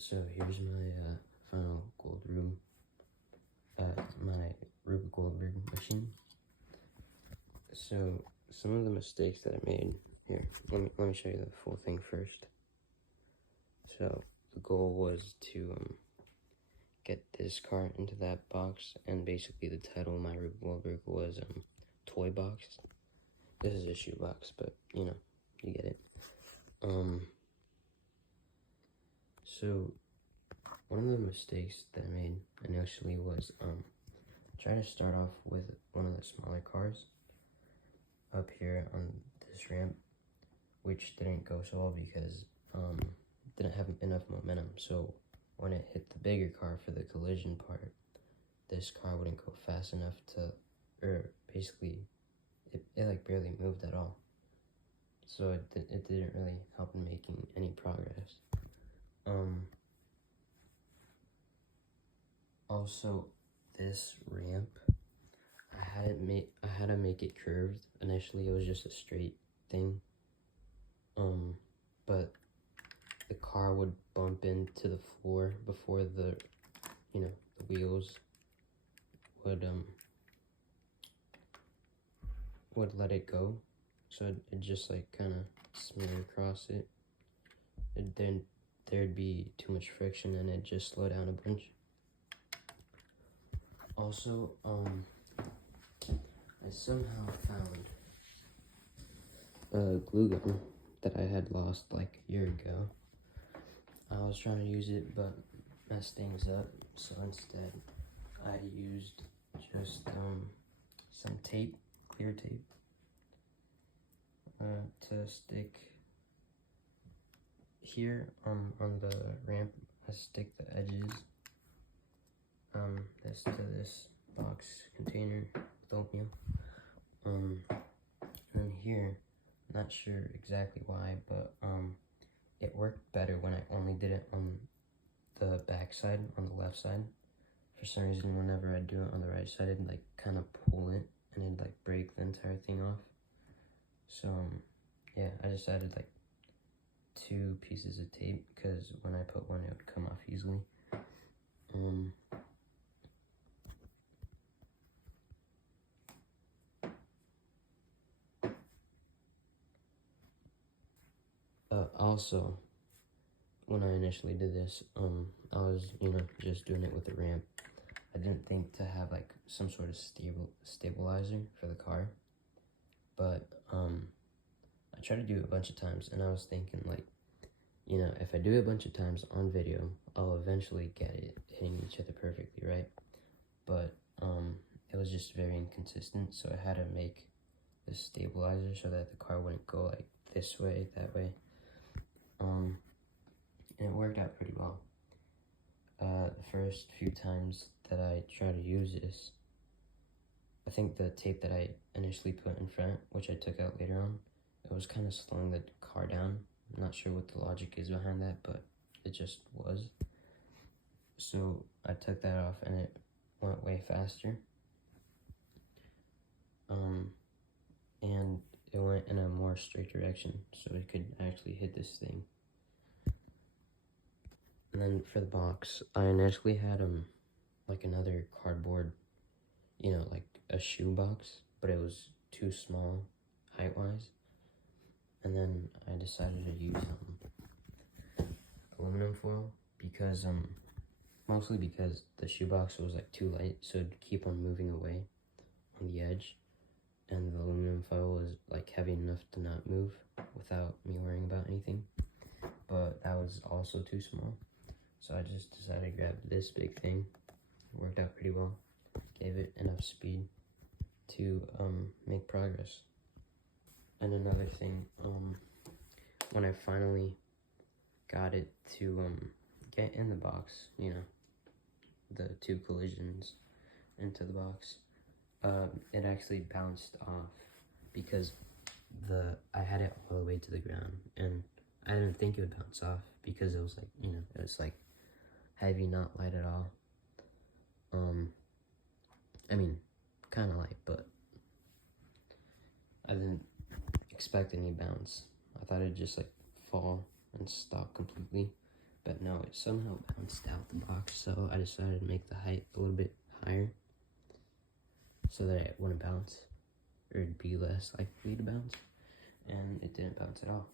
So here's my final gold room, my Rube Goldberg machine. So some of the mistakes that I made here. Let me show you the full thing first. So the goal was to get this car into that box, and basically the title of my Rube Goldberg was toy box. This is a shoe box, but you know, you get it. So one of the mistakes that I made initially was try to start off with one of the smaller cars up here on this ramp, which didn't go so well because didn't have enough momentum. So when it hit the bigger car for the collision part, this car wouldn't go fast enough to, or basically it like barely moved at all. So it didn't really help in making any progress. Also, this ramp, I had to make it curved. Initially, it was just a straight thing. But the car would bump into the floor before the wheels would let it go. So it just like kind of smear across it. And then there'd be too much friction and it'd just slow down a bunch. Also, I somehow found a glue gun that I had lost like a year ago. I was trying to use it, but messed things up. So instead, I used just some tape, clear tape, to stick here on the ramp. I stick the edges this to this box container with oatmeal. And then here, not sure exactly why, but it worked better when I only did it on the back side, on the left side. For some reason, whenever I do it on the right side, it'd like kind of pull it and it'd like break the entire thing off. So yeah, I just added like 2 pieces of tape because when I put one, it would come off easily. Also, when I initially did this, I was, just doing it with the ramp. I didn't think to have like some sort of stabilizer for the car, but I tried to do it a bunch of times, and I was thinking like, if I do it a bunch of times on video, I'll eventually get it hitting each other perfectly, right? But it was just very inconsistent, so I had to make this stabilizer so that the car wouldn't go like this way, that way. And it worked out pretty well. The first few times that I tried to use this, I think the tape that I initially put in front, which I took out later on, it was kind of slowing the car down. I'm not sure what the logic is behind that, but it just was. So I took that off and it went way faster. And it went in a more straight direction, so it could actually hit this thing. And then for the box, I initially had like another cardboard, like a shoe box, but it was too small height-wise. And then I decided to use aluminum foil because mostly because the shoebox was like too light, so it'd keep on moving away on the edge, and the aluminum foil was like heavy enough to not move without me worrying about anything. But that was also too small, so I just decided to grab this big thing. It worked out pretty well, gave it enough speed to make progress. And another thing, when I finally got it to get in the box, the 2 collisions into the box, it actually bounced off because I had it all the way to the ground, and I didn't think it would bounce off because it was like, it was like heavy, not light at all. I mean, kind of light, but I didn't expect any bounce. I thought it'd just like fall and stop completely, But no, it somehow bounced out the box, so I decided to make the height a little bit higher so that it wouldn't bounce, or it'd be less likely to bounce, and it didn't bounce at all.